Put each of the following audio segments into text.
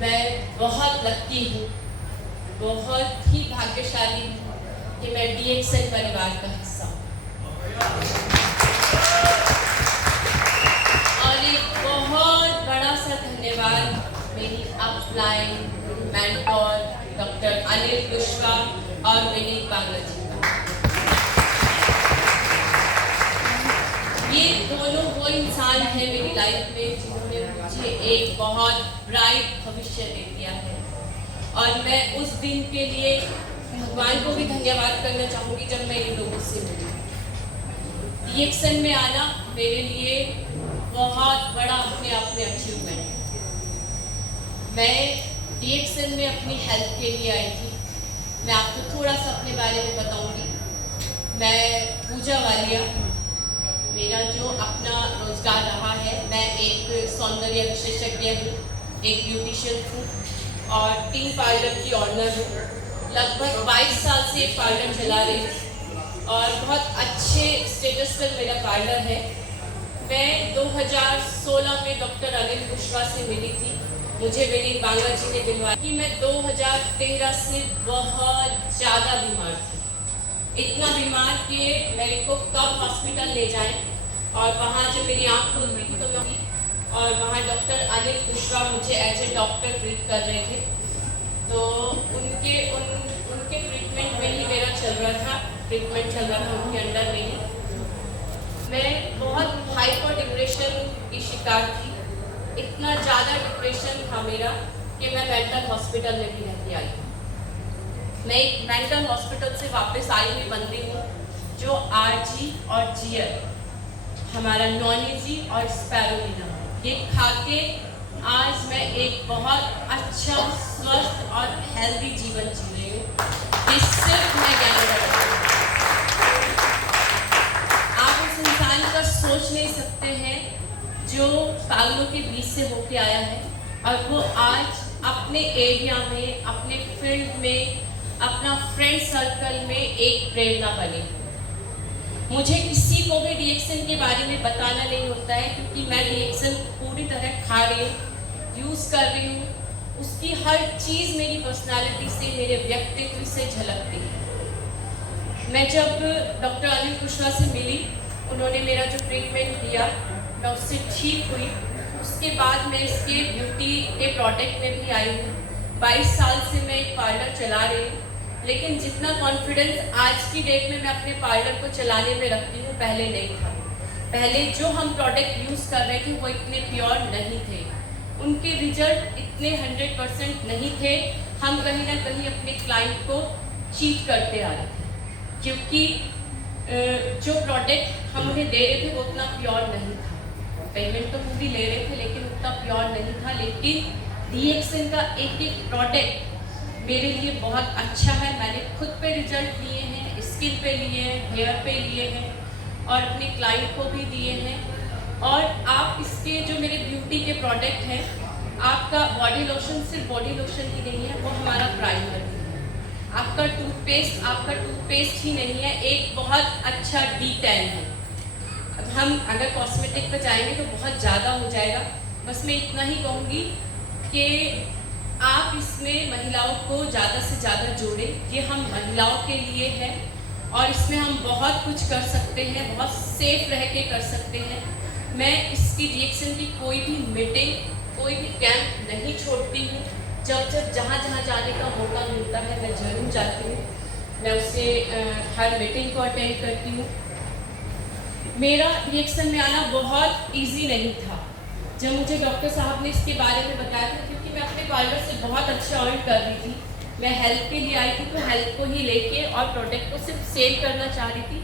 मैं बहुत लकी हूँ, बहुत ही भाग्यशाली हूँ कि मैं DXN परिवार का हिस्सा हूँ। और एक बहुत बड़ा सा धन्यवाद मेरी upline mentor doctor Anil Kushwaha और विनीत बांगला जी का। ये दोनों वो इंसान हैं मेरी लाइफ में जिन्होंने मुझे एक बहुत ब्राइट भविष्य दे दिया है, और मैं उस दिन के लिए भगवान को भी धन्यवाद करना चाहूँगी जब मैं इन लोगों से मिली। DXN में आना मेरे लिए बहुत बड़ा अपने आप में अचीवमेंट है। मैं DXN में अपनी हेल्थ के लिए आई थी। मैं आपको थोड़ा सा अपने बारे में बताऊंगी। मैं पूजा वालिया, मेरा जो अपना रोजगार रहा है, मैं एक सौंदर्य विशेषज्ञ हूँ, एक ब्यूटिशियन हूँ और 3 पार्लर की ऑनर हूँ। लगभग 22 साल से पार्लर चला रही हूँ और बहुत अच्छे स्टेटस पर मेरा पार्लर है। मैं 2016 में डॉक्टर अनिल कुशवाहा से मिली थी। मुझे विनीत बांगला जी ने दिलवाया कि मैं 2013 से बहुत ज़्यादा बीमार थी, इतना बीमार कि मेरे को कब हॉस्पिटल ले जाएं, और वहाँ जब मेरी आँख खुल रही थी तो मैं और वहाँ डॉक्टर अनिल कुशवाहा मुझे एज ए डॉक्टर ट्रीट कर रहे थे। तो उनके ट्रीटमेंट में ही मेरा चल रहा था, उनके अंडर में ही। मैं बहुत हाइपर डिप्रेशन की शिकार थी, इतना ज़्यादा डिप्रेशन था मेरा कि मैं मेंटल हॉस्पिटल में भी रहती आई। मैं एक मेंटल हॉस्पिटल से वापस आई हुई बंदी हूँ जो RG और GL, हमारा नॉन-EG और स्पैरुलिना, ये खा के आज मैं एक बहुत अच्छा, स्वस्थ और हेल्दी जीवन जी रही हूँ। ये सिर्फ मैं आप उस इंसान का सोच नहीं सकते हैं जो पागलों के बीच से होके आया है और वो आज अपने एरिया में, अपने फील्ड में, अपना फ्रेंड सर्कल में एक प्रेरणा बने। मुझे किसी को भी DXN के बारे में बताना नहीं होता है, क्योंकि मैं DXN पूरी तरह खा रही हूँ, यूज़ कर रही हूँ। उसकी हर चीज़ मेरी पर्सनालिटी से, मेरे व्यक्तित्व से झलकती है। मैं जब डॉक्टर अनिल कुशवाहा से मिली, उन्होंने मेरा जो ट्रीटमेंट दिया, मैं उससे ठीक हुई। उसके बाद मैं इसके ब्यूटी के प्रोडक्ट में भी आई हूँ। 22 साल से मैं एक पार्लर चला रही हूँ, लेकिन जितना कॉन्फिडेंस आज की डेट में मैं अपने पार्लर को चलाने में रखती हूँ, पहले नहीं था। पहले जो हम प्रोडक्ट यूज़ कर रहे थे वो इतने प्योर नहीं थे, उनके रिजल्ट इतने 100% नहीं थे। हम कहीं ना कहीं अपने क्लाइंट को चीट करते आ रहे थे, क्योंकि जो प्रोडक्ट हम उन्हें दे रहे थे वो उतना प्योर नहीं था। पेमेंट तो पूरी ले रहे थे लेकिन उतना प्योर नहीं था। लेकिन DXN का एक एक प्रोडक्ट मेरे लिए बहुत अच्छा है। मैंने खुद पे रिजल्ट लिए हैं, स्किन पे लिए हैं, हेयर पे लिए हैं और अपने क्लाइंट को भी दिए हैं। और आप इसके जो मेरे ब्यूटी के प्रोडक्ट हैं, आपका बॉडी लोशन सिर्फ बॉडी लोशन ही नहीं है, वो हमारा प्राइमर भी है। आपका टूथपेस्ट ही नहीं है, एक बहुत अच्छा D10 है। अब हम अगर कॉस्मेटिक पर जाएंगे तो बहुत ज़्यादा हो जाएगा। बस मैं इतना ही कहूँगी कि आप इसमें महिलाओं को ज़्यादा से ज़्यादा जोड़ें। ये हम महिलाओं के लिए है और इसमें हम बहुत कुछ कर सकते हैं, बहुत सेफ रह के कर सकते हैं। मैं इसकी DXN की कोई भी मीटिंग, कोई भी कैंप नहीं छोड़ती हूँ। जब जहाँ जाने का मौका मिलता है मैं ज़रूर जाती हूँ। मैं उससे हर मीटिंग को अटेंड करती हूँ। मेरा DXN में आना बहुत ईजी नहीं था। जब मुझे डॉक्टर साहब ने इसके बारे में बताया था, क्योंकि मैं अपने पार्लर से बहुत अच्छा अर्न कर रही थी, मैं हेल्थ के लिए आई थी तो हेल्थ को ही लेके और प्रोडक्ट को सिर्फ सेल करना चाह रही थी,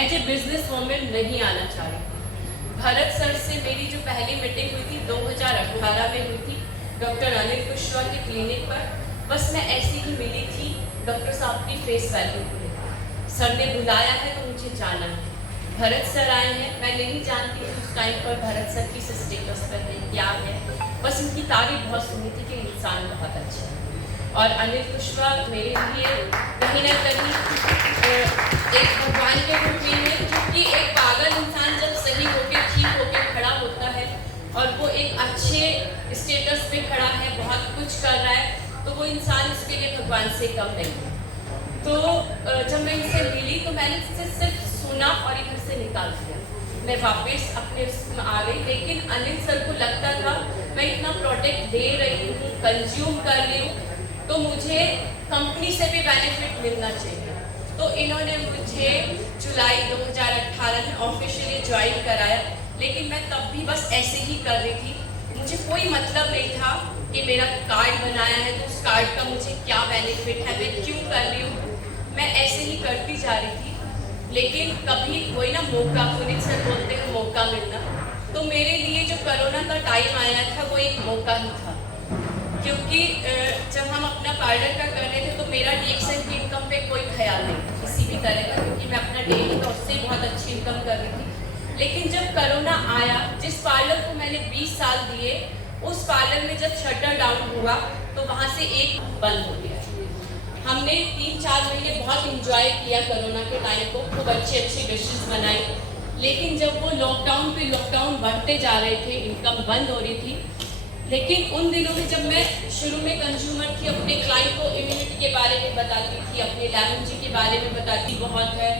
एज ए बिजनेस वूमेन नहीं आना चाह रही थी। भरत सर से मेरी जो पहली मीटिंग हुई थी 2018 में हुई थी डॉक्टर अनिल कुशवाहा के क्लिनिक पर। बस मैं ऐसी ही मिली थी डॉक्टर साहब की फेस वैल्यू को लेकर। सर ने बुलाया है तो मुझे जाना है। भरत सर आए हैं, मैं नहीं जानती थी उस टाइम पर भरत सर किस स्टेटस पर है, क्या है। बस उनकी तारीफ बहुत सुनी थी कि इंसान बहुत अच्छा है। और अनिल कुशवाहा मेरे लिए कहीं ना कहीं एक भगवान के रूप में है, क्योंकि एक पागल इंसान जब सही होकर ठीक होकर खड़ा होता है और वो एक अच्छे स्टेटस पे खड़ा है, बहुत कुछ कर रहा है, तो वो इंसान उसके लिए भगवान से कम नहीं है। तो जब मैं इनसे मिली तो मैंने इससे सिर्फ सुना और इधर से निकाल दिया। मैं वापस अपने उसमें आ गई, लेकिन अनिल सर को लगता था मैं इतना प्रोडक्ट दे रही हूँ, कंज्यूम कर रही हूँ, तो मुझे कंपनी से भी बेनिफिट मिलना चाहिए। तो इन्होंने मुझे जुलाई 2018 में ऑफिशियली ज्वाइन कराया, लेकिन मैं तब भी बस ऐसे ही कर रही थी। मुझे कोई मतलब नहीं था कि मेरा कार्ड बनाया है तो उस कार्ड का मुझे क्या बेनिफिट है, मैं क्यों कर रही हूँ। मैं ऐसे ही करती जा रही थी, लेकिन कभी कोई ना मौका, पुनीत सर बोलते हैं मौका मिलना, तो मेरे लिए जो कोरोना का टाइम आया था वो एक मौका ही था। क्योंकि जब हम अपना पार्लर का कर रहे थे तो मेरा DXN की इनकम पे कोई ख्याल नहीं था किसी भी तरह का, क्योंकि मैं अपना डेली तो उससे बहुत अच्छी इनकम कर रही थी। लेकिन जब कोरोना आया, जिस पार्लर को मैंने 20 साल दिए, उस पार्लर में जब शटर डाउन हुआ तो वहाँ से एक बंद हो गया। हमने 3-4 महीने बहुत इंजॉय किया कोरोना के टाइम को, खूब अच्छी अच्छी डिशेस बनाई, लेकिन जब वो लॉकडाउन पे लॉकडाउन बढ़ते जा रहे थे, इनकम बंद हो रही थी। लेकिन उन दिनों में जब मैं शुरू में कंज्यूमर थी, अपने क्लाइंट को इम्यूनिटी के बारे में बताती थी, अपने लेमन जी के बारे में बताती, बहुत है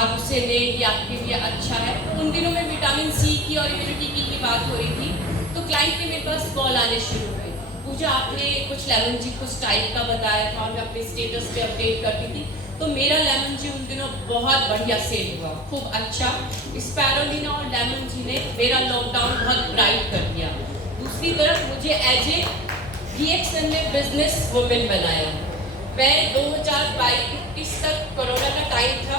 आप उसे लें, ये आपके लिए अच्छा है। तो उन दिनों में विटामिन C की और इम्यूनिटी की बात हो रही थी, तो क्लाइंट के मेरे पास कॉल आने शुरू हुए, पूजा आपने कुछ लेमन जी कुछ टाइप का बताया था और मैं अपने स्टेटस पे अपडेट करती थी, तो मेरा लेमन जी उन दिनों बहुत बढ़िया सेल हुआ, खूब अच्छा। स्पैरोलिना और लेमन जी ने मेरा लॉकडाउन बहुत ब्राइट कर दिया। दूसरी तरफ मुझे एज ए DXN में बिजनेस वुमेन बनाया। मैं 2022 तक कोरोना का टाइम था,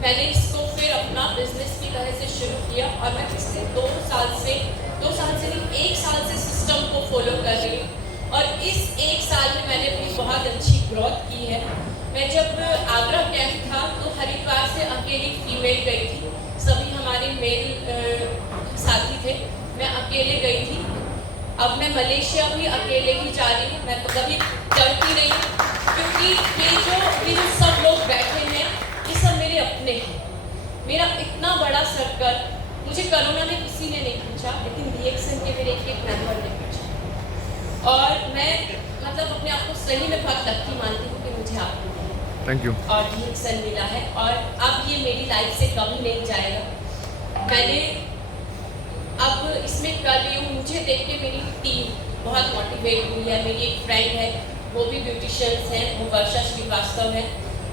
मैंने इसको फिर अपना बिजनेस की तरह से शुरू किया और मैं पिछले 2 साल से नहीं 1 साल से सिस्टम को फॉलो कर रही हूँ और इस 1 साल में मैंने अपनी बहुत अच्छी ग्रोथ की है। मैं जब आगरा कैंप था तो हरिद्वार से अकेली फीमेल गई थी, सभी हमारे मेल साथी थे, मैं अकेले गई थी। अब मैं मलेशिया भी अकेले ही जा रही हूँ, मैं तो कभी डरती नहीं हूँ, क्योंकि ये जो सब लोग बैठे हैं ये सब मेरे अपने हैं। मेरा इतना बड़ा सर्कल, मुझे कोरोना में किसी ने नहीं पूछा, लेकिन DXN के मेरे एक मेंबर ने पूछा और मैं मतलब अपने आप को सही में बहुत लकी मानती हूँ कि मुझे आपको मिला। Thank you. और DXN मिला है और अब ये मेरी लाइफ से कभी नहीं जाएगा। मैंने अब इसमें कर रही हूँ, मुझे देख के मेरी टीम बहुत मोटिवेट हुई है। मेरी एक फ्रेंड है, वो भी ब्यूटिशियंस है, वो वर्षा श्रीवास्तव है,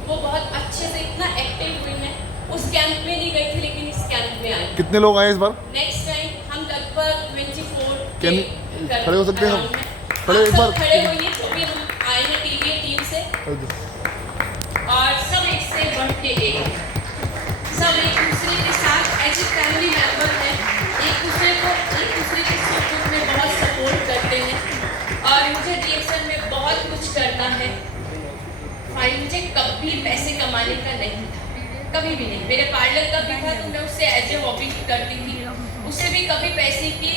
वो बहुत अच्छे से इतना एक्टिव हुई है। उस कैंप में नहीं गई थी, लेकिन इस कैंप में आई। कितने लोग आए इस बार? नेक्स्ट टाइम हम लगभग 24 खड़े हो सकते हैं हम? खड़े एक बार खड़े होइए, जो भी हम आए हैं टीवी टीम से, और सब एक से बढ़ के एक, सब एक दूसरे के साथ एज ए फैमिली मेंबर है, एक दूसरे के सुख दुख में बहुत सपोर्ट करते हैं। और मुझे DXN में बहुत कुछ करना है। फाइन, मुझे कभी पैसे कमाने का नहीं था, कभी भी नहीं। मेरे पार्लर का भी था तो मैं उससे एज ए हॉबी करती थी, उससे भी कभी पैसे की